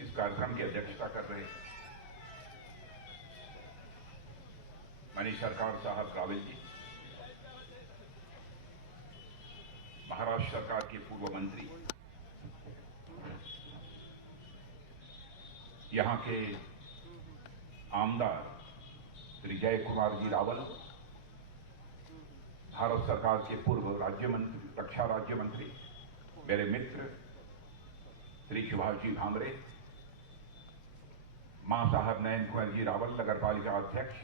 इस कार्यक्रम की अध्यक्षता कर रहे मनीष सरकार साहब रावल जी, महाराष्ट्र सरकार के पूर्व मंत्री, यहां के आमदार श्री जय कुमार जी रावल, भारत सरकार के पूर्व राज्य मंत्री, रक्षा राज्य मंत्री, मेरे मित्र श्री सुभाष जी भामरे, मां साहब नयन कुमार जी रावल, नगरपालिका अध्यक्ष,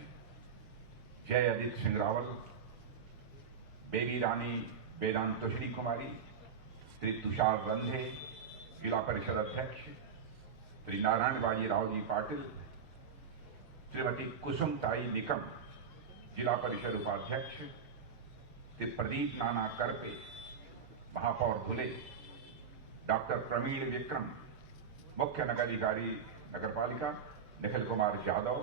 जय अदित सिंह रावल, बेबी रानी वेदांत तोषरी कुमारी, श्री तुषार रंधे, जिला परिषद अध्यक्ष, श्री नारायण बाजी राव जी पाटिल, श्रीमती कुसुम ताई निकम, जिला परिषद उपाध्यक्ष, श्री प्रदीप नाना करपे, महापौर धुले, डॉक्टर प्रवीण विक्रम, मुख्य नगराधिकारी नगरपालिका, निखिल कुमार यादव,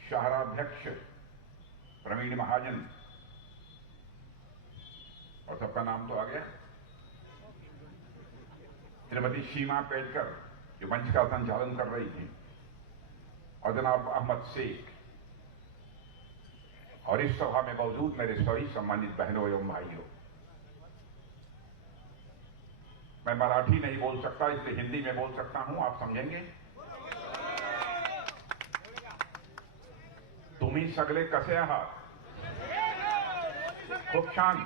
शहराध्यक्ष प्रवीण महाजन, और सबका नाम तो आ गया, श्रीमती सीमा पेटकर जो मंच का संचालन कर रही थी, और जनाब अहमद शेख, और इस सभा में मौजूद मेरे सभी सम्मानित बहनों एवं भाइयों। मैं मराठी नहीं बोल सकता, इसलिए हिंदी में बोल सकता हूं, आप समझेंगे। तुम्ही सगळे कसे आहात? खूब छान,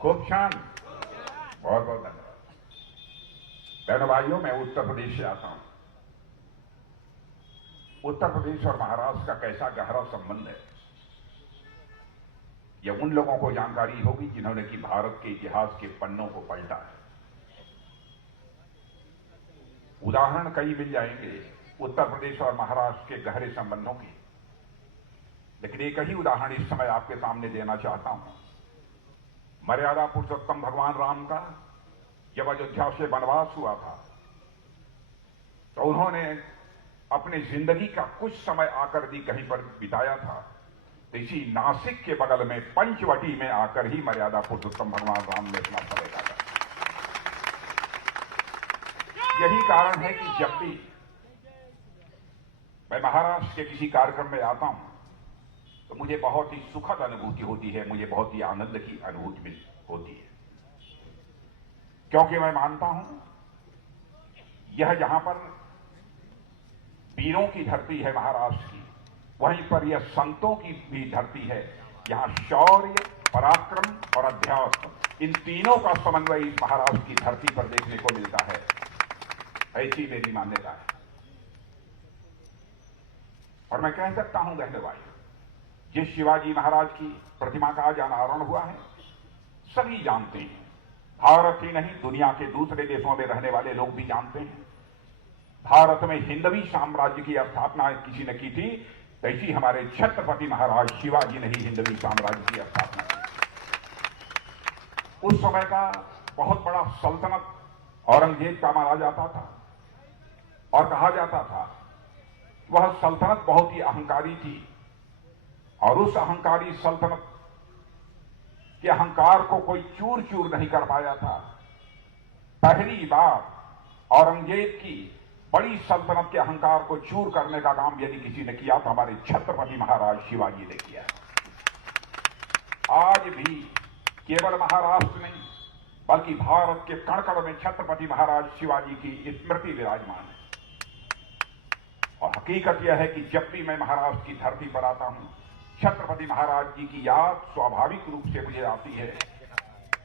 खूब छान, बहुत बहुत धन्यवाद। बहनों भाइयों, मैं उत्तर प्रदेश से आता हूं। उत्तर प्रदेश और महाराष्ट्र का कैसा गहरा संबंध है, यह उन लोगों को जानकारी होगी जिन्होंने कि भारत के इतिहास के पन्नों को पलटा है। उदाहरण कई मिल जाएंगे उत्तर प्रदेश और महाराष्ट्र के गहरे संबंधों के, लेकिन एक ही उदाहरण इस समय आपके सामने देना चाहता हूं। मर्यादा पुरुषोत्तम भगवान राम का जब अयोध्या से वनवास हुआ था, तो उन्होंने अपनी जिंदगी का कुछ समय आकर भी कहीं पर बिताया था, तो इसी नासिक के बगल में पंचवटी में आकर ही मर्यादा पुरुषोत्तम भगवान राम ने अपना समय काटा। यही कारण है कि जब भी मैं महाराष्ट्र के किसी कार्यक्रम में आता हूं, तो मुझे बहुत ही सुखद अनुभूति होती है, मुझे बहुत ही आनंद की अनुभूति होती है, क्योंकि मैं मानता हूं यह जहां पर वीरों की धरती है महाराष्ट्र की, वहीं पर यह संतों की भी धरती है। यहां शौर्य, पराक्रम और अध्यात्म, इन तीनों का समन्वय इस महाराष्ट्र की धरती पर देखने को मिलता है, ऐसी मेरी मान्यता है। और मैं कह सकता हूं बहनों भाई, जिस शिवाजी महाराज की प्रतिमा का आज अनावरण हुआ है, सभी जानते हैं, भारत ही नहीं दुनिया के दूसरे देशों में रहने वाले लोग भी जानते हैं। भारत में हिंदवी साम्राज्य की स्थापना किसी ने की थी, तैसी हमारे छत्रपति महाराज शिवाजी ने ही हिंदवी साम्राज्य की स्थापना की। उस समय का बहुत बड़ा सल्तनत औरंगजेब का माना जाता था, और कहा जाता था वह सल्तनत बहुत ही अहंकारी थी, और उस अहंकारी सल्तनत के अहंकार को कोई चूर चूर नहीं कर पाया था। पहली बार औरंगजेब की बड़ी सल्तनत के अहंकार को चूर करने का काम यदि किसी ने किया तो हमारे छत्रपति महाराज शिवाजी ने किया। आज भी केवल महाराष्ट्र नहीं बल्कि भारत के कण कण में छत्रपति महाराज शिवाजी की स्मृति विराजमान है। और हकीकत यह है कि जब भी मैं महाराष्ट्र की धरती पर आता हूं, छत्रपति महाराज जी की याद स्वाभाविक रूप से मुझे आती है,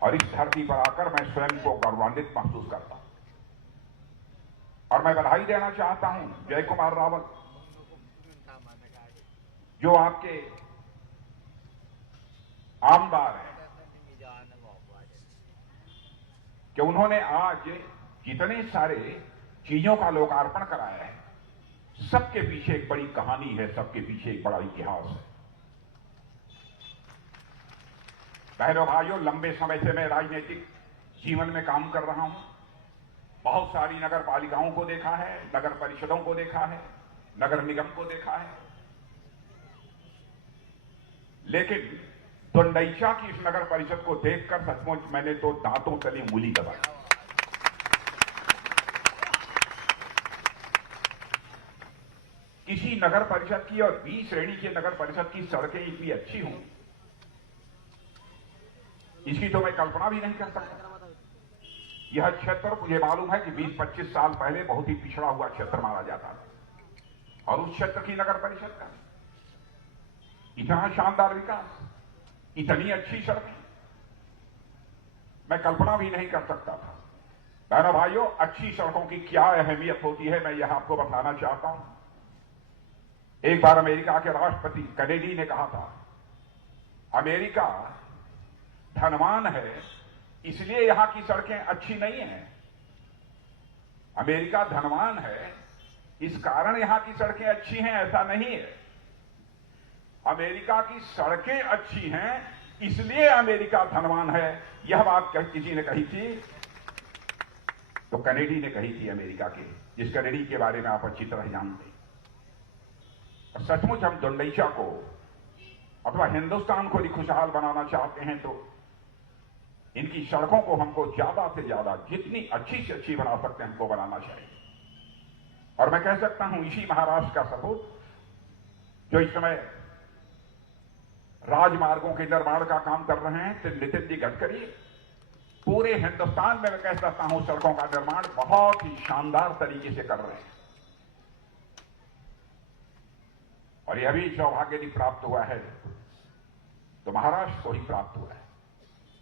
और इस धरती पर आकर मैं स्वयं को गौरवान्वित महसूस करता हूं। और मैं बधाई देना चाहता हूं जय कुमार रावल, जो आपके आमदार हैं, कि उन्होंने आज जितने सारे चीजों का लोकार्पण कराया है, सबके पीछे एक बड़ी कहानी है, सबके पीछे एक बड़ा इतिहास है। बहनों भाइयों, लंबे समय से मैं राजनीतिक जीवन में काम कर रहा हूं। बहुत सारी नगर पालिकाओं को देखा है, नगर परिषदों को देखा है, नगर निगम को देखा है, लेकिन दुंडईचा की इस नगर परिषद को देखकर सचमुच मैंने तो दांतों तले उंगली दबाई। नगर परिषद की और बी श्रेणी की नगर परिषद की सड़कें इतनी अच्छी हों, इसकी तो मैं कल्पना भी नहीं कर सकता। यह क्षेत्र मुझे मालूम है कि 20-25 साल पहले बहुत ही पिछड़ा हुआ क्षेत्र माना जाता था, और उस क्षेत्र की नगर परिषद का इतना शानदार विकास, इतनी अच्छी सड़कें, मैं कल्पना भी नहीं कर सकता था। बहनों भाइयों, अच्छी सड़कों की क्या अहमियत होती है, मैं यह आपको बताना चाहता हूं। एक बार अमेरिका के राष्ट्रपति कैनेडी ने कहा था, अमेरिका धनवान है इसलिए यहां की सड़कें अच्छी नहीं हैं। अमेरिका धनवान है इस कारण यहां की सड़कें अच्छी हैं, ऐसा नहीं है। अमेरिका की सड़कें अच्छी हैं इसलिए अमेरिका धनवान है। यह बात किसी ने कही थी, तो कैनेडी ने कही थी, अमेरिका के, जिस कैनेडी के बारे में आप अच्छी तरह जानते हैं। सचमुच हम दुंडईचा को अथवा हिंदुस्तान को खुशहाल बनाना चाहते हैं तो इनकी सड़कों को हमको ज्यादा से ज्यादा जितनी अच्छी से अच्छी बना सकते हैं हमको बनाना चाहिए। और मैं कह सकता हूं इसी महाराष्ट्र का सपूत जो इस समय राजमार्गों के निर्माण का काम कर रहे हैं, श्री नितिन जी गडकरी, पूरे हिंदुस्तान में मैं कह सकता हूं सड़कों का निर्माण बहुत ही शानदार तरीके से कर रहे हैं। और यह भी सौभाग्य यदि प्राप्त हुआ है तो महाराष्ट्र को ही प्राप्त हुआ है।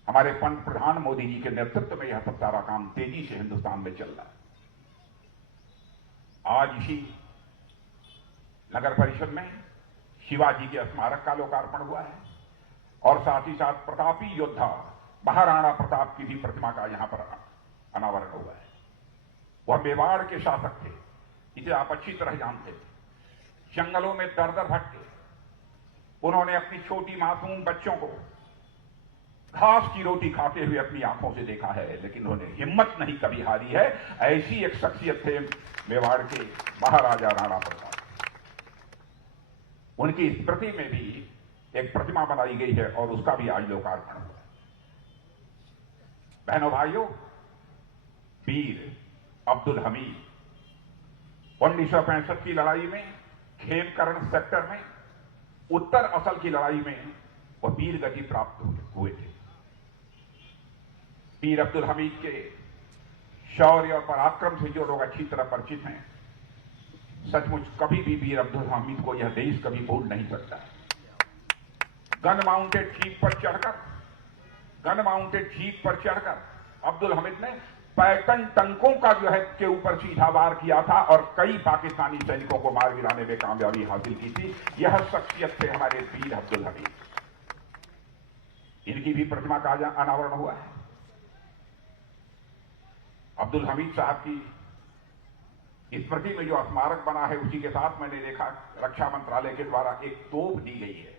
हमारे प्रधान मोदी जी के नेतृत्व में यह सब सारा काम तेजी से हिंदुस्तान में चल रहा है। आज इसी नगर परिषद में शिवाजी के स्मारक का लोकार्पण हुआ है और साथ ही साथ प्रतापी योद्धा महाराणा प्रताप की भी प्रतिमा का यहां पर अनावरण हुआ है। वह मेवाड़ के शासक थे, इसे आप अच्छी तरह जानते थे। जंगलों में दर दर भटके उन्होंने अपनी छोटी मासूम बच्चों को घास की रोटी खाते हुए अपनी आंखों से देखा है, लेकिन उन्होंने हिम्मत नहीं कभी हारी है। ऐसी एक शख्सियत थे मेवाड़ के महाराजा राणा प्रताप। उनकी स्मृति में भी एक प्रतिमा बनाई गई है और उसका भी आज लोकार्पण हुआ। बहनों भाइयों, वीर अब्दुल हमीद 1965 की लड़ाई में खेमकरण सेक्टर में उत्तर असल की लड़ाई में वह वीर गति प्राप्त हुए थे। वीर अब्दुल हमीद के शौर्य और पराक्रम से जो लोग अच्छी तरह परिचित हैं, सचमुच कभी भी वीर अब्दुल हमीद को यह देश कभी भूल नहीं सकता। गन माउंटेड जीप पर चढ़कर अब्दुल हमीद ने 55 टंकों का जो है के ऊपर सीधा वार किया था और कई पाकिस्तानी सैनिकों को मार गिराने में कामयाबी हासिल की थी। यह शख्सियत थे हमारे वीर अब्दुल हमीद। इनकी भी प्रतिमा का अनावरण हुआ है। अब्दुल हमीद साहब की स्मृति में जो स्मारक बना है उसी के साथ मैंने देखा रक्षा मंत्रालय के द्वारा एक तोप दी गई है।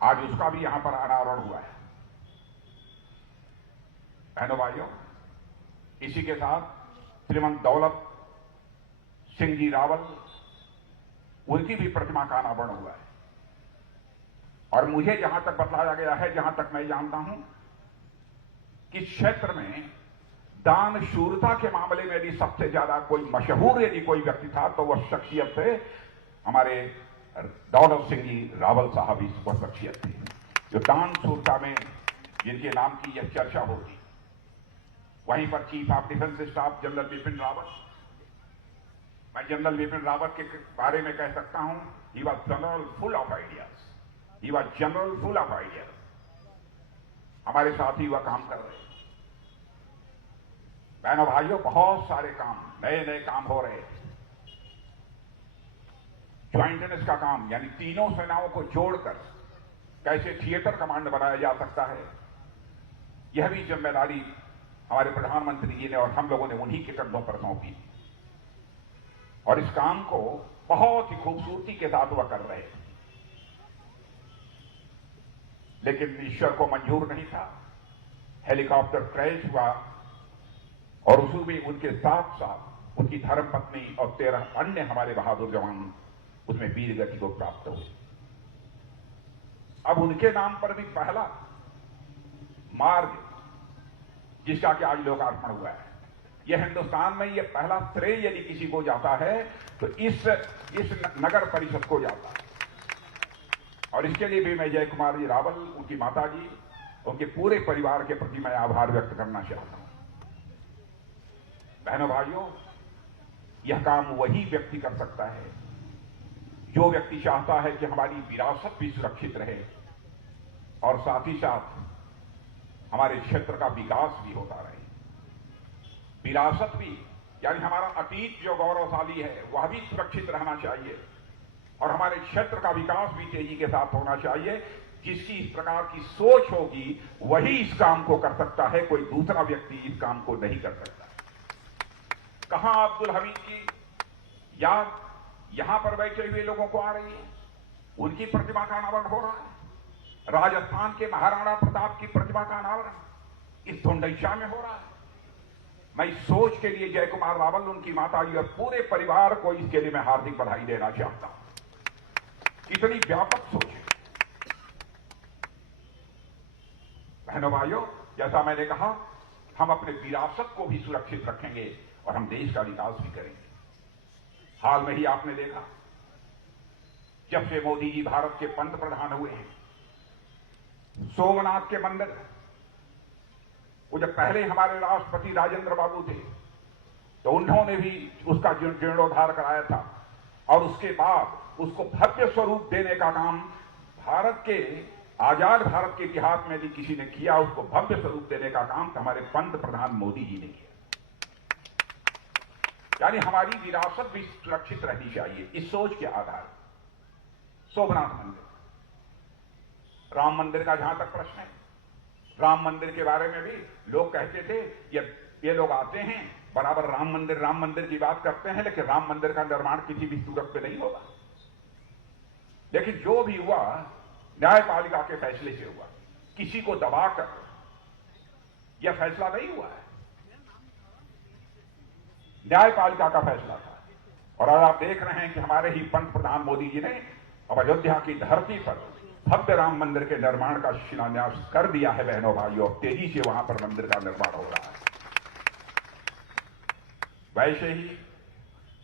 आज उसका भी यहां पर अनावरण हुआ है। बहनों भाइयों, इसी के साथ श्रीमंत दौलत सिंह जी रावल, उनकी भी प्रतिमा का अनावरण हुआ है। और मुझे जहां तक बतलाया गया है, जहां तक मैं जानता हूं, कि क्षेत्र में दान शूरता के मामले में यदि सबसे ज्यादा कोई मशहूर यदि कोई व्यक्ति था तो वह शख्सियत थे हमारे दौलत सिंह जी रावल साहब ही वह शख्सियत थे जो दान शूरता में जिनके नाम की यह चर्चा होती। वहीं पर chief of defence staff general Bipin Rawat, मैं जनरल बिपिन रावत के बारे में कह सकता हूं, he was general full of ideas. हमारे साथ ही वह काम कर रहे। बहनों भाइयों, बहुत सारे काम, नए नए काम हो रहे हैं। ज्वाइंटनेस का काम, यानी तीनों सेनाओं को जोड़कर कैसे थिएटर कमांड बनाया जा सकता है, यह भी जिम्मेदारी हमारे प्रधानमंत्री जी ने और हम लोगों ने उन्हीं के कंधों पर सौंपी। और इस काम को बहुत ही खूबसूरती के साथ वह कर रहे हैं। लेकिन ईश्वर को मंजूर नहीं था, हेलीकॉप्टर क्रैश हुआ और उसमें उनके साथ साथ उनकी धर्मपत्नी और 13 अन्य हमारे बहादुर जवान उसमें वीर गति को प्राप्त हुए। अब उनके नाम पर भी पहला मार्ग जिसका कि आज लोकार्पण हुआ है, यह हिंदुस्तान में ये पहला श्रेय यदि किसी को जाता है तो इस नगर परिषद को जाता है। और इसके लिए भी मैं जय कुमार जी रावल, उनकी माता जी, उनके पूरे परिवार के प्रति मैं आभार व्यक्त करना चाहता हूं। बहनों भाइयों, यह काम वही व्यक्ति कर सकता है जो व्यक्ति चाहता है कि हमारी विरासत भी सुरक्षित रहे और साथ ही साथ हमारे क्षेत्र का विकास भी होता रहे। विरासत भी यानी हमारा अतीत जो गौरवशाली है वह भी सुरक्षित रहना चाहिए और हमारे क्षेत्र का विकास भी तेजी के साथ होना चाहिए। जिसकी इस प्रकार की सोच होगी वही इस काम को कर सकता है, कोई दूसरा व्यक्ति इस काम को नहीं कर सकता। कहां अब्दुल हमीद की याद यहां पर बैठे हुए लोगों को आ रही है, उनकी प्रतिमा का अनावरण हो रहा है। राजस्थान के महाराणा प्रताप की प्रतिमा का अनावरण इस धुंडैचा में हो रहा है। मैं इस सोच के लिए जय कुमार रावल, उनकी माताजी और पूरे परिवार को इसके लिए मैं हार्दिक बधाई देना चाहता हूं। कितनी व्यापक सोच है। बहनों भाइयों, जैसा मैंने कहा, हम अपने विरासत को भी सुरक्षित रखेंगे और हम देश का विकास भी करेंगे। हाल में ही आपने देखा, जब से मोदी जी भारत के पंत प्रधान हुए हैं, सोमनाथ के मंदिर, वो जब पहले हमारे राष्ट्रपति राजेंद्र बाबू थे तो उन्होंने भी उसका जीर्णोद्धार कराया था और उसके बाद उसको भव्य स्वरूप देने का काम भारत के आजाद भारत के इतिहास में भी किसी ने किया। उसको भव्य स्वरूप देने का काम हमारे पंत प्रधान मोदी जी ने किया। यानी हमारी विरासत भी सुरक्षित रहनी चाहिए इस सोच के आधार। सोमनाथ मंदिर, राम मंदिर का जहां तक प्रश्न है, राम मंदिर के बारे में भी लोग कहते थे ये लोग आते हैं बराबर राम मंदिर की बात करते हैं, लेकिन राम मंदिर का निर्माण किसी भी सूरत पे नहीं होगा। लेकिन जो भी हुआ न्यायपालिका के फैसले से हुआ, किसी को दबाकर यह फैसला नहीं हुआ है, न्यायपालिका का फैसला था। और आज आप देख रहे हैं कि हमारे ही पंत प्रधान मोदी जी ने अब अयोध्या की धरती पर भव्य राम मंदिर के निर्माण का शिलान्यास कर दिया है। बहनों भाइयों, तेजी से वहां पर मंदिर का निर्माण हो रहा है। वैसे ही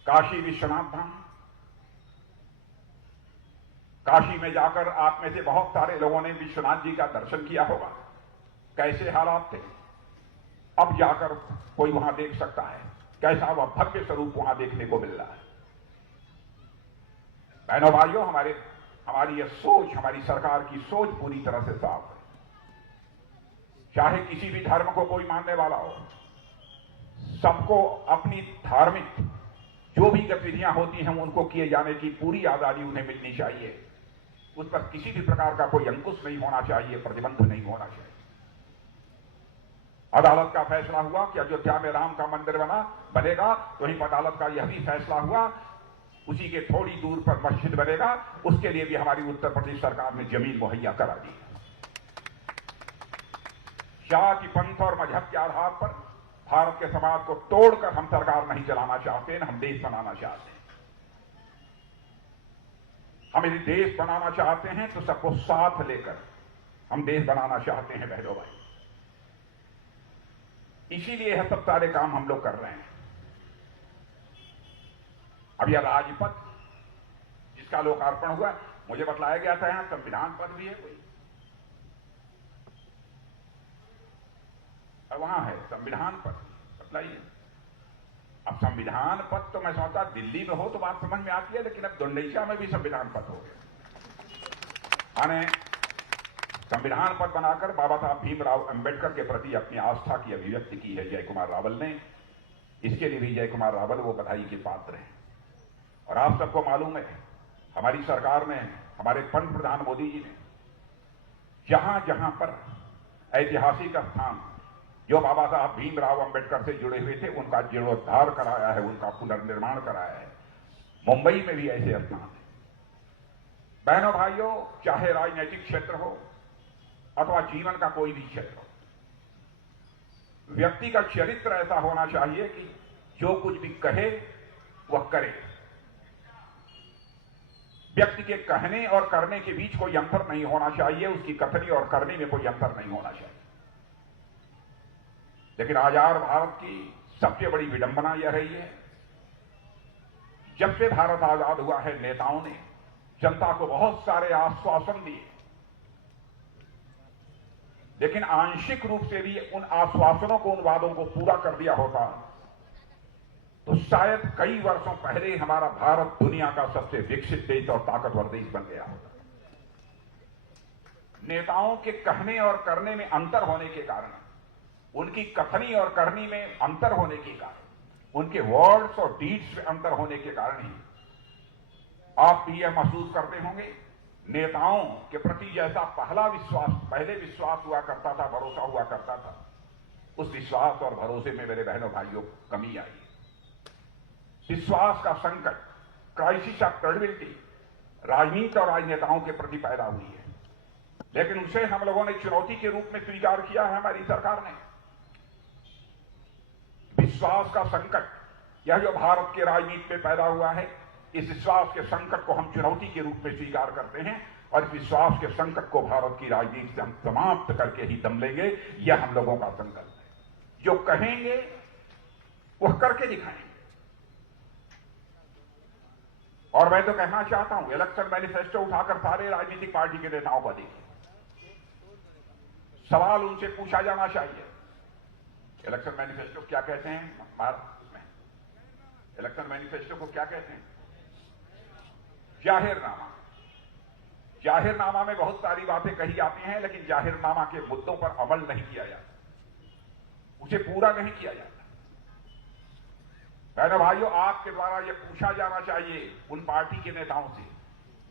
काशी विश्वनाथ धाम, काशी में जाकर आप में से बहुत सारे लोगों ने विश्वनाथ जी का दर्शन किया होगा। कैसे हालात थे, अब जाकर कोई वहां देख सकता है कैसा वह भव्य स्वरूप वहां देखने को मिल रहा है। बहनों भाइयों, हमारी यह सोच, हमारी सरकार की सोच पूरी तरह से साफ है। चाहे किसी भी धर्म को कोई मानने वाला हो, सबको अपनी धार्मिक जो भी गतिविधियां होती हैं उनको किए जाने की पूरी आजादी उन्हें मिलनी चाहिए। उस पर किसी भी प्रकार का कोई अंकुश नहीं होना चाहिए, प्रतिबंध नहीं होना चाहिए। अदालत का फैसला हुआ कि अयोध्या में राम का मंदिर बनेगा, तो वहीं अदालत का यह भी फैसला हुआ उसी के थोड़ी दूर पर मस्जिद बनेगा। उसके लिए भी हमारी उत्तर प्रदेश सरकार ने जमीन मुहैया करा दी। जाति, पंथ और मजहब के आधार पर भारत के समाज को तोड़कर हम सरकार नहीं चलाना चाहते हैं, हम देश बनाना चाहते हैं। हम यदि देश बनाना चाहते हैं तो सबको साथ लेकर हम देश बनाना चाहते हैं। बहनों भाई, इसीलिए यह सब सारे काम हम लोग कर रहे हैं। अब यह राजपथ जिसका लोकार्पण हुआ, मुझे बतलाया गया था यहां संविधान पद भी है कोई, और वहां है संविधान पद, बतलाइए। अब संविधान पद तो मैं सोचता दिल्ली में हो तो बात समझ में आती है, लेकिन अब दुंडैचा में भी संविधान पद हो गया। माने संविधान पद बनाकर बाबा साहब भीमराव अंबेडकर के प्रति अपनी आस्था की अभिव्यक्ति की है जय कुमार रावल ने। इसके लिए भी जय कुमार रावल वो बधाई के पात्र हैं। और आप सबको मालूम है, हमारी सरकार ने, हमारे पंत प्रधान मोदी जी ने जहां जहां पर ऐतिहासिक स्थान जो बाबा साहब भीमराव अंबेडकर से जुड़े हुए थे उनका जीर्णोद्धार कराया है, उनका पुनर्निर्माण कराया है। मुंबई में भी ऐसे स्थान है। बहनों भाइयों, चाहे राजनीतिक क्षेत्र हो अथवा जीवन का कोई भी क्षेत्र हो, व्यक्ति का चरित्र ऐसा होना चाहिए कि जो कुछ भी कहे वह करे। व्यक्ति के कहने और करने के बीच कोई अंतर नहीं होना चाहिए, उसकी कथनी और करने में कोई अंतर नहीं होना चाहिए। लेकिन आजाद भारत की सबसे बड़ी विडंबना यह रही है, जब से भारत आजाद हुआ है नेताओं ने जनता को बहुत सारे आश्वासन दिए, लेकिन आंशिक रूप से भी उन आश्वासनों को, उन वादों को पूरा कर दिया होता तो शायद कई वर्षों पहले ही हमारा भारत दुनिया का सबसे विकसित देश और ताकतवर देश बन गया होता। नेताओं के कहने और करने में अंतर होने के कारण, उनकी कथनी और करनी में अंतर होने के कारण, उनके वर्ड्स और डीड्स में अंतर होने के कारण ही आप भी यह महसूस करते होंगे, नेताओं के प्रति जैसा पहले विश्वास हुआ करता था, भरोसा हुआ करता था, उस विश्वास और भरोसे में मेरे बहनों भाइयों कमी आई। विश्वास का संकट, क्राइसिस ऑफ क्रेडिबिलिटी राजनीति और राजनेताओं के प्रति पैदा हुई है, लेकिन उसे हम लोगों ने चुनौती के रूप में स्वीकार किया है। हमारी सरकार ने विश्वास का संकट, यह जो भारत के राजनीति में पैदा हुआ है, इस विश्वास के संकट को हम चुनौती के रूप में स्वीकार करते हैं और इस विश्वास के संकट को भारत की राजनीति से हम समाप्त करके ही दम लेंगे। यह हम लोगों का संकल्प है। जो कहेंगे वह करके दिखाएंगे। और मैं तो कहना चाहता हूं, इलेक्शन मैनिफेस्टो उठाकर सारे राजनीतिक पार्टी के नेताओं को देखिए, सवाल उनसे पूछा जाना चाहिए, इलेक्शन मैनिफेस्टो क्या कहते हैं भारत में? इलेक्शन मैनिफेस्टो को क्या कहते हैं? जाहिरनामा। जाहिरनामा में बहुत सारी बातें कही जाती हैं, लेकिन जाहिरनामा के मुद्दों पर अमल नहीं किया जाता, उसे पूरा नहीं किया जाता। बहनों भाइयों, आपके द्वारा यह पूछा जाना चाहिए उन पार्टी के नेताओं से,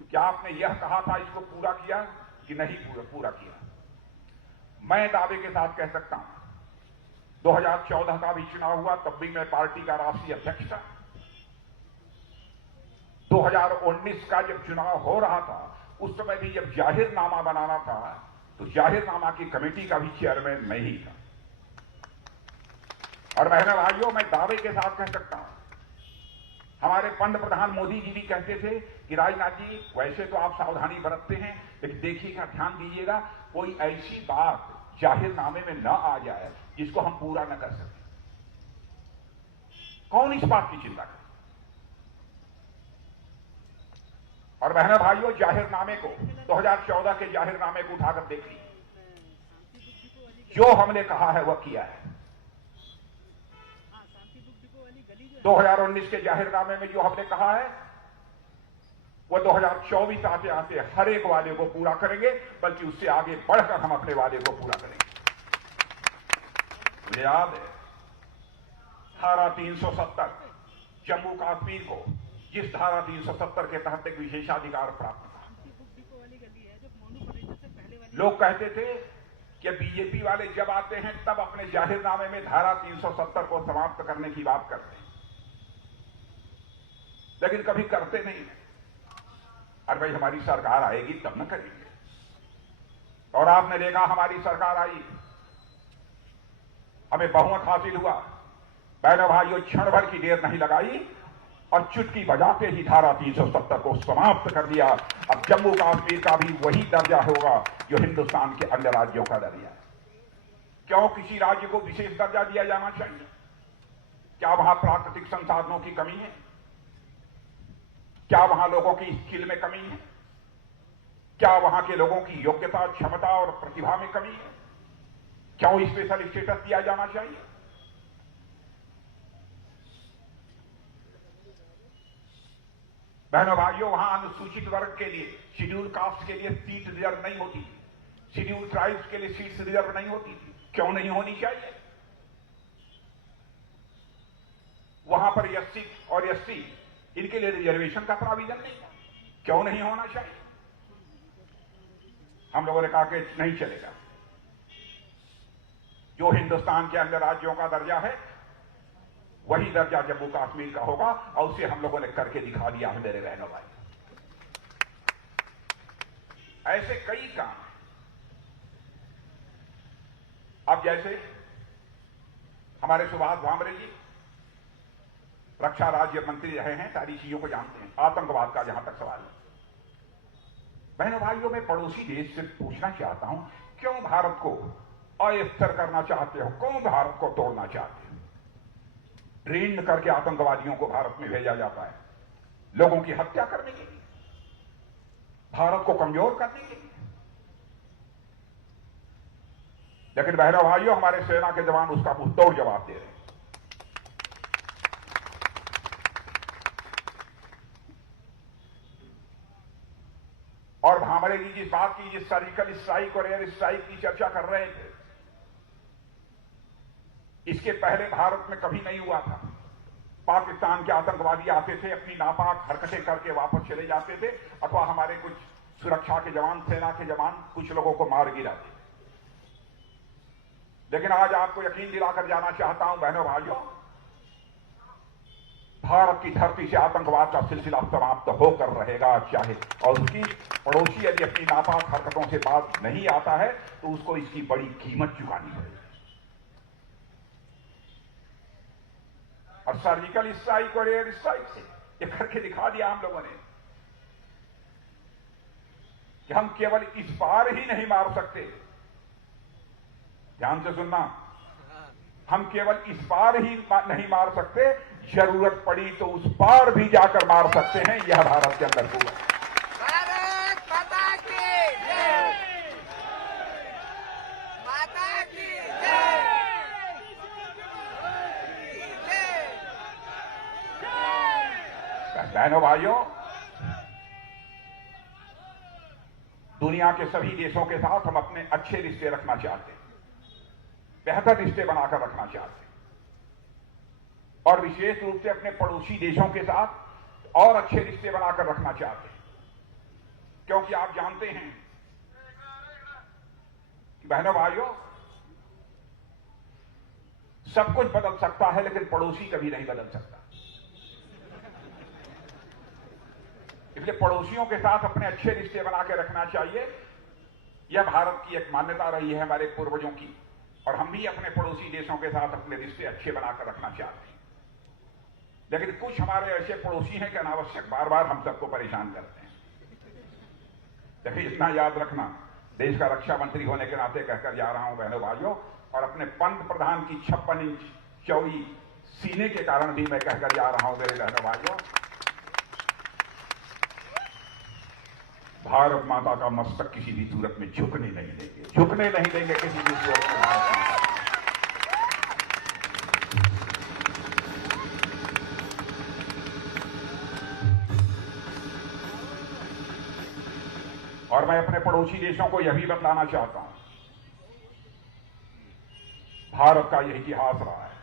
क्या आपने यह कहा था इसको पूरा किया कि नहीं पूरा किया? मैं दावे के साथ कह सकता हूं, 2014 का भी चुनाव हुआ, तब भी मैं पार्टी का राष्ट्रीय अध्यक्ष था। 2019 का जब चुनाव हो रहा था, उस समय भी जब जाहिरनामा बनाना था, तो जाहिरनामा की कमेटी का भी चेयरमैन मैं ही था। और बहनों भाइयों, मैं दावे के साथ कह सकता हूं, हमारे पंत प्रधान मोदी जी भी कहते थे कि राजनाथ जी, वैसे तो आप सावधानी बरतते हैं, लेकिन देखिएगा, ध्यान दीजिएगा, कोई ऐसी बात जाहिरनामे में न आ जाए जिसको हम पूरा न कर सकें। कौन इस बात की चिंता करे? और बहनों भाइयों, जाहिरनामे को, 2014 के जाहिरनामे को उठाकर देखिए, जो हमने कहा है वह किया है। 2019 के जाहिरनामे में जो हमने कहा है वह 2024 आते आते हर एक वादे को पूरा करेंगे, बल्कि उससे आगे बढ़कर हम अपने वादे को पूरा करेंगे। मुझे याद है, धारा 370 जम्मू कश्मीर को, जिस धारा 370 के तहत एक विशेषाधिकार प्राप्त था, लोग कहते थे कि बीजेपी वाले जब आते हैं तब अपने जाहिरनामे में धारा 370 को समाप्त करने की बात करते हैं, लेकिन कभी करते नहीं है। अरे भाई, हमारी सरकार आएगी तब न करेंगे। और आपने देखा, हमारी सरकार आई, हमें बहुमत हासिल हुआ। बहनों भाइयों, क्षण भर की देर नहीं लगाई और चुटकी बजाते ही धारा 370 को समाप्त कर दिया। अब जम्मू कश्मीर का भी वही दर्जा होगा जो हिंदुस्तान के अन्य राज्यों का दर्जा है। क्यों किसी राज्य को विशेष दर्जा दिया जाना चाहिए? क्या वहां प्राकृतिक संसाधनों की कमी है? क्या वहां लोगों की स्किल में कमी है? क्या वहां के लोगों की योग्यता, क्षमता और प्रतिभा में कमी है? क्यों स्पेशल स्टेटस दिया जाना चाहिए? बहनों भाइयों, वहां अनुसूचित वर्ग के लिए, शेड्यूल कास्ट के लिए सीट रिजर्व नहीं होती थी, शेड्यूल ट्राइब्स के लिए सीट्स रिजर्व नहीं होती थी। क्यों नहीं होनी चाहिए? वहां पर एससी और एसटी, इनके लिए रिजर्वेशन का प्राविधान नहीं था। क्यों नहीं होना चाहिए? हम लोगों ने कहा कि नहीं चलेगा। जो हिंदुस्तान के अन्य राज्यों का दर्जा है वही दर्जा जम्मू कश्मीर का होगा, और उसे हम लोगों ने करके दिखा दिया है मेरे बहनों भाई। ऐसे कई काम हैं। अब जैसे हमारे सुभाष भामरे जी रक्षा राज्य मंत्री रहे हैं, सारी चीजों को जानते हैं। आतंकवाद का जहां तक सवाल है, बहनों भाइयों, मैं पड़ोसी देश से पूछना चाहता हूं, क्यों भारत को अस्थिर करना चाहते हो? क्यों भारत को तोड़ना चाहते हो? ट्रेन करके आतंकवादियों को भारत में भेजा जाता है, लोगों की हत्या करने के लिए, भारत को कमजोर करने के लिए। लेकिन बहनों भाइयों, हमारे सेना के जवान उसका मुंहतोड़ जवाब दे रहे हैं। और भामरे जी जिस बात की, जिस सर्जिकल स्ट्राइक और एयर स्ट्राइक की चर्चा कर रहे थे, इसके पहले भारत में कभी नहीं हुआ था। पाकिस्तान के आतंकवादी आते थे, अपनी नापाक हरकतें करके वापस चले जाते थे, अथवा हमारे कुछ सुरक्षा के जवान, सेना के जवान कुछ लोगों को मार गिराते। लेकिन आज आपको यकीन दिलाकर जाना चाहता हूं बहनों भाइयों, भारत की धरती से आतंकवाद का सिलसिला समाप्त होकर रहेगा, चाहे और उसकी पड़ोसी यदि अपनी नापाक हरकतों से बात नहीं आता है तो उसको इसकी बड़ी कीमत चुकानी पड़ेगी। और सर्जिकल स्ट्राइक और एयर स्ट्राइक से ये करके दिखा दिया हम लोगों ने कि हम केवल इस बार ही नहीं मार सकते, ध्यान से सुनना, हम केवल इस बार ही नहीं मार सकते, जरूरत पड़ी तो उस पार भी जाकर मार सकते हैं। यह भारत के अंदर हुआ। भारत माता की जय, माता की जय, बहनों भाइयों, दुनिया के सभी देशों के साथ हम अपने अच्छे रिश्ते रखना चाहते हैं, बेहतर रिश्ते बनाकर रखना चाहते हैं, और विशेष रूप से अपने पड़ोसी देशों के साथ और अच्छे रिश्ते बनाकर रखना चाहते हैं। क्योंकि आप जानते हैं कि बहनों भाइयों, सब कुछ बदल सकता है लेकिन पड़ोसी कभी नहीं बदल सकता। इसलिए पड़ोसियों के साथ अपने अच्छे रिश्ते बना के रखना चाहिए। यह भारत की एक मान्यता रही है, हमारे पूर्वजों की, और हम भी अपने पड़ोसी देशों के साथ अपने रिश्ते अच्छे बनाकर रखना चाहते हैं। लेकिन कुछ हमारे ऐसे पड़ोसी हैं कि अनावश्यक बार बार हम सबको परेशान करते हैं। देखिए, इतना याद रखना, देश का रक्षा मंत्री होने के नाते कहकर जा रहा हूं बहनों भाइयों, और अपने पंत प्रधान की 56 इंच चौड़ी सीने के कारण भी मैं कहकर जा रहा हूं मेरे बहनों भाइयों, भारत माता का मस्तक किसी भी सूरत में झुकने नहीं देंगे, झुकने नहीं देंगे किसी भी सूरत में भारत माता। और मैं अपने पड़ोसी देशों को यह भी बताना चाहता हूं, भारत का यह इतिहास रहा है,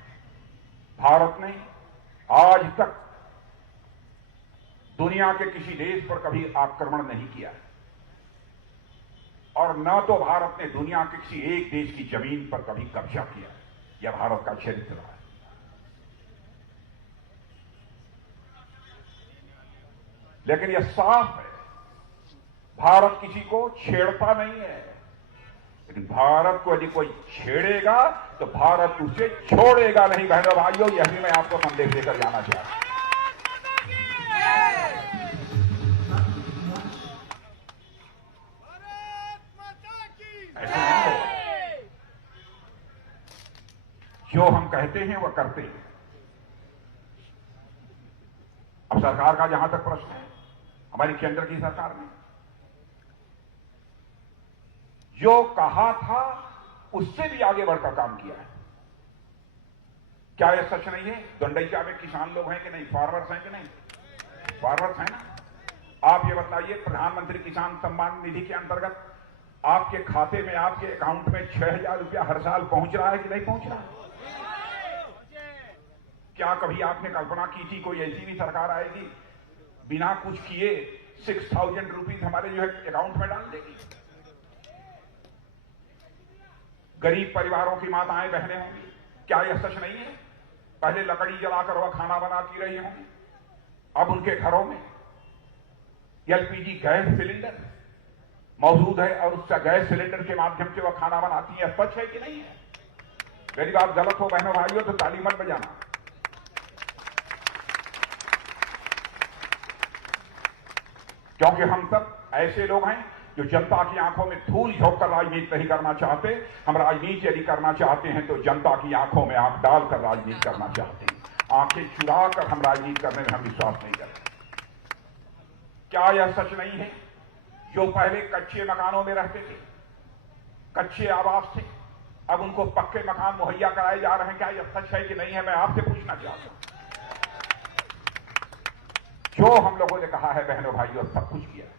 भारत ने आज तक दुनिया के किसी देश पर कभी आक्रमण नहीं किया है, और न तो भारत ने दुनिया के किसी एक देश की जमीन पर कभी कब्जा किया है। यह भारत का चरित्र रहा है। लेकिन यह साफ है, भारत किसी को छेड़ता नहीं है, लेकिन भारत को यदि कोई छेड़ेगा तो भारत उसे छोड़ेगा नहीं। बहनों भाइयों, यह भी मैं आपको संदेश देकर जाना चाहता हूं। जो हम कहते हैं वह करते हैं। अब सरकार का जहां तक प्रश्न है, हमारी केंद्र की सरकार ने जो कहा था उससे भी आगे बढ़कर काम किया है। क्या यह सच नहीं है? दंडैचा में किसान लोग हैं कि नहीं, फार्मर्स हैं कि नहीं? फार्मर्स हैं ना। आप ये बताइए, प्रधानमंत्री किसान सम्मान निधि के अंतर्गत आपके खाते में, आपके अकाउंट में 6,000 रुपया हर साल पहुंच रहा है कि नहीं पहुंच रहा है? क्या कभी आपने कल्पना की थी कोई ऐसी भी सरकार आएगी बिना कुछ किए 6,000 रुपीज हमारे जो है अकाउंट में डाल देगी? गरीब परिवारों की माताएं बहनें होंगी, क्या यह सच नहीं है? पहले लकड़ी जलाकर वह खाना बनाती रही होंगी, अब उनके घरों में एलपीजी गैस सिलेंडर मौजूद है और उस गैस सिलेंडर के माध्यम से वह खाना बनाती है। सच है कि नहीं है? मेरी बात गलत हो बहनों भाइयों तो ताली मत बजाना। क्योंकि हम सब ऐसे लोग हैं जो जनता की आंखों में धूल झोंक कर राजनीति नहीं करना चाहते। हम राजनीति यदि करना चाहते हैं तो जनता की आंखों में आंख डालकर राजनीति करना चाहते हैं। आंखें चुरा कर हम राजनीति करने में हम विश्वास नहीं करते। क्या यह सच नहीं है जो पहले कच्चे मकानों में रहते थे, कच्चे आवास थे, अब उनको पक्के मकान मुहैया कराए जा रहे हैं? क्या यह सच है कि नहीं है? मैं आपसे पूछना चाहता हूं। जो हम लोगों ने कहा है बहनों भाइयों, सब कुछ किया है।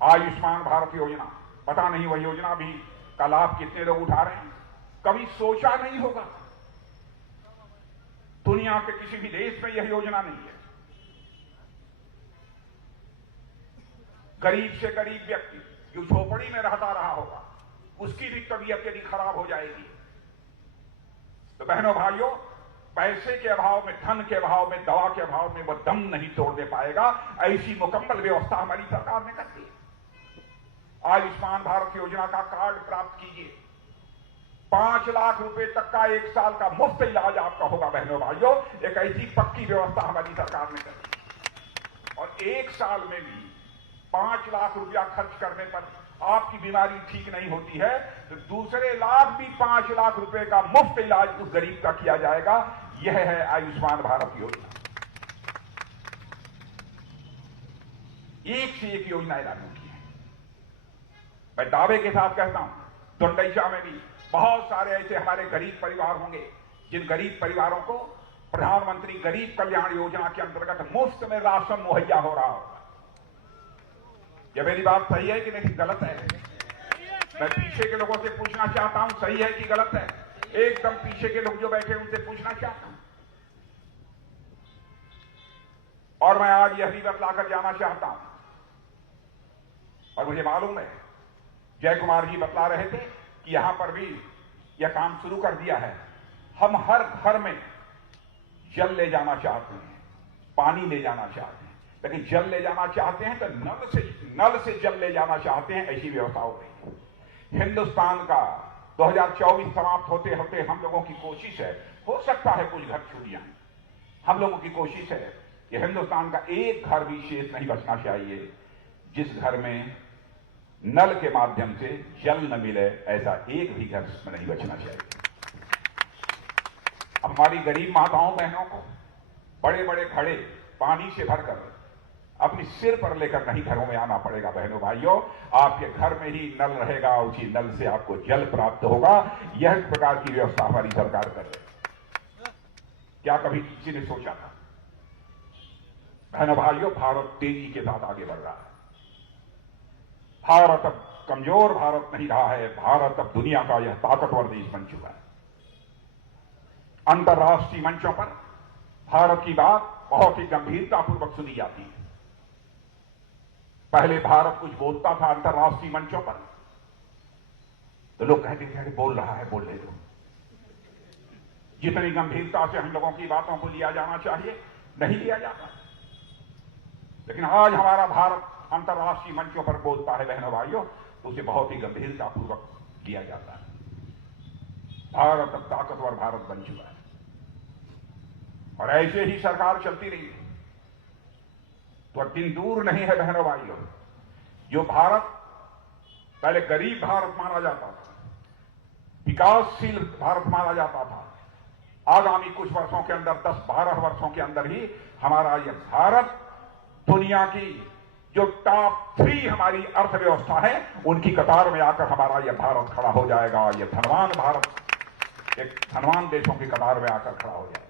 आयुष्मान भारत योजना, पता नहीं वह योजना भी का लाभ कितने लोग उठा रहे हैं। कभी सोचा नहीं होगा, दुनिया के किसी भी देश में यह योजना नहीं है। गरीब से गरीब व्यक्ति जो झोपड़ी में रहता रहा होगा, उसकी भी तबीयत यदि खराब हो जाएगी तो बहनों भाइयों, पैसे के अभाव में, धन के अभाव में, दवा के अभाव में वह दम नहीं तोड़ दे पाएगा। ऐसी मुकम्मल व्यवस्था हमारी सरकार ने कर दी। आयुष्मान भारत योजना का कार्ड प्राप्त कीजिए, 5 लाख रुपए तक का 1 साल का मुफ्त इलाज आपका होगा। बहनों भाइयों, एक ऐसी पक्की व्यवस्था हमारी सरकार ने कर दी। और 1 साल में भी 5 लाख रुपया खर्च करने पर आपकी बीमारी ठीक नहीं होती है तो दूसरे लाख भी 5 लाख रुपए का मुफ्त इलाज उस गरीब का किया जाएगा। यह है आयुष्मान भारत योजना। एक से एक योजनाएं लागू की है। मैं दावे के साथ कहता हूं, दुंडैचा में भी बहुत सारे ऐसे हमारे गरीब परिवार होंगे जिन गरीब परिवारों को प्रधानमंत्री गरीब कल्याण योजना के अंतर्गत मुफ्त में राशन मुहैया हो रहा होगा। यह मेरी बात सही है कि नहीं, गलत है? मैं पीछे के लोगों से पूछना चाहता हूं, सही है कि गलत है? एकदम पीछे के लोग जो बैठे हैं उनसे पूछना चाहता हूं। और मैं आज यह भी बतलाकर जाना चाहता हूं, और मुझे मालूम है जय कुमार जी बतला रहे थे कि यहां पर भी यह काम शुरू कर दिया है। हम हर घर में जल ले जाना चाहते हैं, पानी ले जाना चाहते हैं, लेकिन जल ले जाना चाहते हैं तो नल से जल ले जाना चाहते हैं। ऐसी व्यवस्था हो गई है। हिंदुस्तान का 2024 समाप्त होते होते हम लोगों की कोशिश है, हो सकता है कुछ घर छूट जाए, हम लोगों की कोशिश है कि हिंदुस्तान का एक घर भी शेष नहीं बचना चाहिए जिस घर में नल के माध्यम से जल न मिले। ऐसा एक भी घर में नहीं बचना चाहिए। हमारी गरीब माताओं बहनों को बड़े बड़े घड़े पानी से भरकर अपने सिर पर लेकर नहीं घरों में आना पड़ेगा। बहनों भाइयों, आपके घर में ही नल रहेगा, उसी नल से आपको जल प्राप्त होगा। यह प्रकार की व्यवस्था हमारी सरकार कर रही है। क्या कभी किसी ने सोचा था? बहनों भाइयों, भारत तेजी के साथ आगे बढ़ रहा है। भारत अब कमजोर भारत नहीं रहा है। भारत अब दुनिया का यह ताकतवर देश बन चुका है। अंतर्राष्ट्रीय मंचों पर भारत की बात बहुत ही गंभीरतापूर्वक सुनी जाती है। पहले भारत कुछ बोलता था अंतर्राष्ट्रीय मंचों पर तो लोग कहते थे अरे बोल रहा है, बोलने दो। जितनी गंभीरता से हम लोगों की बातों को लिया जाना चाहिए नहीं लिया जाता। लेकिन आज हमारा भारत अंतर्राष्ट्रीय मंचों पर बोलता है बहनों भाइयों, तो उसे बहुत ही गंभीरतापूर्वक लिया जाता है। भारत अब ताकतवर भारत बन चुका है और ऐसे ही सरकार चलती रही तो दिन दूर नहीं है बहनों भाइयों, जो भारत पहले गरीब भारत माना जाता था, विकासशील भारत माना जाता था, आगामी कुछ वर्षों के अंदर 10-12 वर्षों के अंदर ही हमारा यह भारत दुनिया की जो टॉप 3 हमारी अर्थव्यवस्था है उनकी कतार में आकर हमारा यह भारत खड़ा हो जाएगा। यह धनवान भारत एक धनवान देशों की कतार में आकर खड़ा हो जाएगा।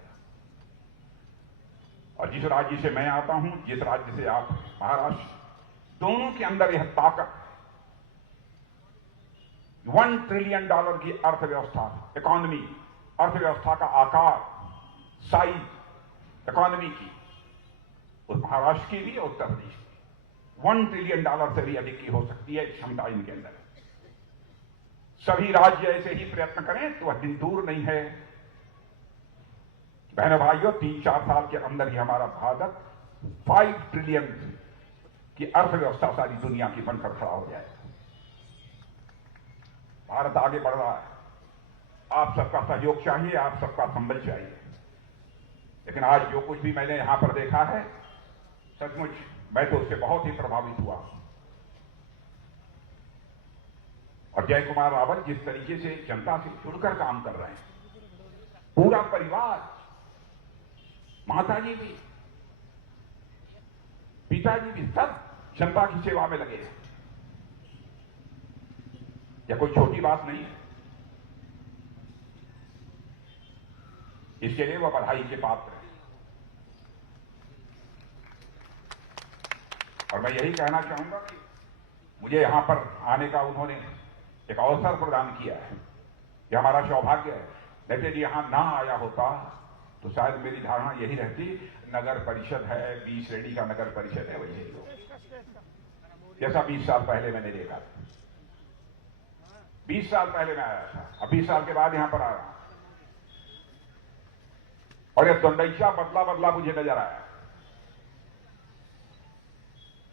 और जिस राज्य से मैं आता हूं, जिस राज्य से आप महाराष्ट्र, दोनों के अंदर यह ताकत, $1 ट्रिलियन की अर्थव्यवस्था, इकोनॉमी, अर्थव्यवस्था का आकार, साइज इकोनॉमी की, उस महाराष्ट्र की भी और उत्तर प्रदेश की $1 ट्रिलियन से भी अधिक की हो सकती है क्षमता इनके अंदर। सभी राज्य ऐसे ही प्रयत्न करें तो वह दिन दूर नहीं है बहनों भाइयों, 3-4 साल के अंदर ही हमारा भारत 5 ट्रिलियन की अर्थव्यवस्था सारी दुनिया की बनकर खड़ा हो जाएगा। भारत आगे बढ़ रहा है। आप सबका सहयोग चाहिए, आप सबका संबल चाहिए। लेकिन आज जो कुछ भी मैंने यहां पर देखा है, सचमुच मैं तो उससे बहुत ही प्रभावित हुआ। और जय कुमार रावत जिस तरीके से जनता से जुड़कर काम कर रहे हैं, पूरा परिवार, माताजी भी, पिताजी भी, सब जनता की सेवा में लगे हैं। यह कोई छोटी बात नहीं है। इसके लिए वह बधाई के पात्र है। और मैं यही कहना चाहूंगा कि मुझे यहां पर आने का उन्होंने एक अवसर प्रदान किया है। यह हमारा सौभाग्य है। नहीं तो यहां ना आया होता तो शायद मेरी धारणा यही रहती, नगर परिषद है, बी श्रेणी का नगर परिषद है, वही जैसा 20 साल पहले मैंने देखा था। 20 साल पहले मैं आया था, अब 20 साल के बाद यहां पर आया और यह दुंडैचा बदला बदला मुझे नजर आया।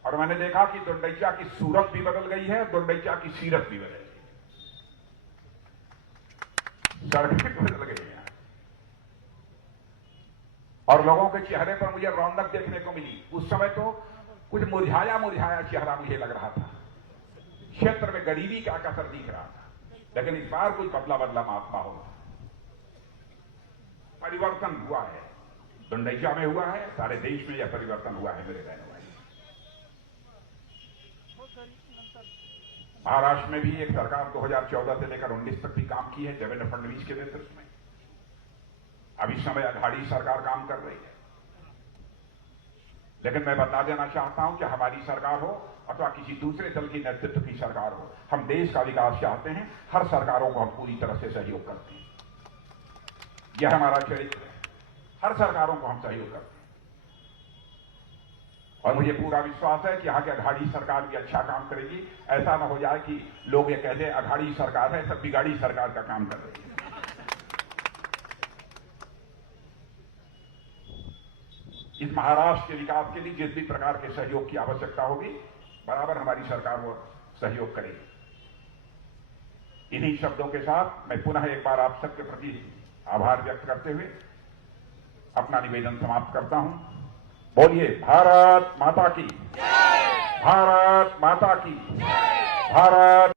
और मैंने देखा कि दुंडैचा की सूरत भी बदल गई है, दुंडैचा की सीरत भी बदल गई, सड़कें बदल गई हैं और लोगों के चेहरे पर मुझे रौनक देखने को मिली। उस समय तो कुछ मुरझाया मुरझाया चेहरा मुझे लग रहा था, क्षेत्र में गरीबी का कसर दिख रहा था, लेकिन इस बार कुछ बदला बदला माहौल, परिवर्तन हुआ है। दुंडैचा में हुआ है, सारे देश में यह परिवर्तन हुआ है मेरे बहनों भाई। महाराष्ट्र में भी एक सरकार 2014 से लेकर 19 तक भी काम की है देवेंद्र फडणवीस के नेतृत्व में। अब इस समय अघाड़ी सरकार काम कर रही है। लेकिन मैं बता देना चाहता हूं कि हमारी सरकार हो अथवा किसी दूसरे दल की नेतृत्व की सरकार हो, हम देश का विकास चाहते हैं। हर सरकारों को हम पूरी तरह से सहयोग करते हैं। यह हमारा चरित्र है। हर सरकारों को हम सहयोग करते हैं और मुझे पूरा विश्वास है कि यहाँ की अघाड़ी सरकार भी अच्छा काम करेगी। ऐसा न हो जाए कि लोग ये कहते हैं अघाड़ी सरकार है, सब बिगाड़ी सरकार का काम कर रही है। इस महाराष्ट्र के विकास के लिए जिस भी प्रकार के सहयोग की आवश्यकता होगी, बराबर हमारी सरकार वो सहयोग करेगी। इन्हीं शब्दों के साथ मैं पुनः एक बार आप सबके प्रति आभार व्यक्त करते हुए अपना निवेदन समाप्त करता हूं। बोलिए भारत माता की, भारत माता की, भारत